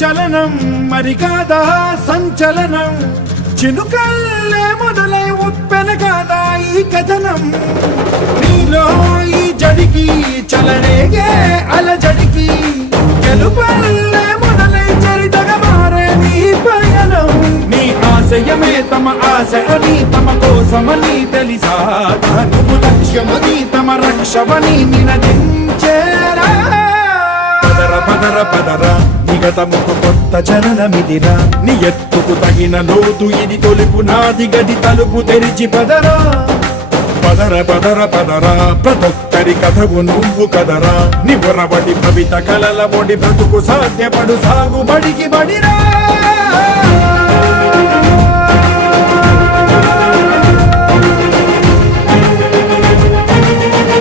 చలనం మరి కాదా సంచలనం చినుకల్లే మొదలై ఉప్పెన కాదా ఈ కథనం నీలో ఈ జడికి చలరేగే అలజడికి గెలుపల్లే మొదలై చరితగా మారే నీ పయనం నీ ఆశయమే తమ ఆశ అని తమ కోసమని తెలిసా నువ్వు లక్ష్యమని తమ రక్షమని నినదించేరా పదర పదర పదర నిగతముకు కొత్త చలనమిదిరా నీ ఎత్తుకు తగిన లోతు ఇది తొలుపు నాది గది తలుపు తెరిచి పదరా పదర పదర పదరా ప్రతొక్కరి కథవు నువ్వు కదరా నిబురబడి భవిత కలల బొడి బ్రతుకు సాధ్యపడు సాగుబడికి బడిరా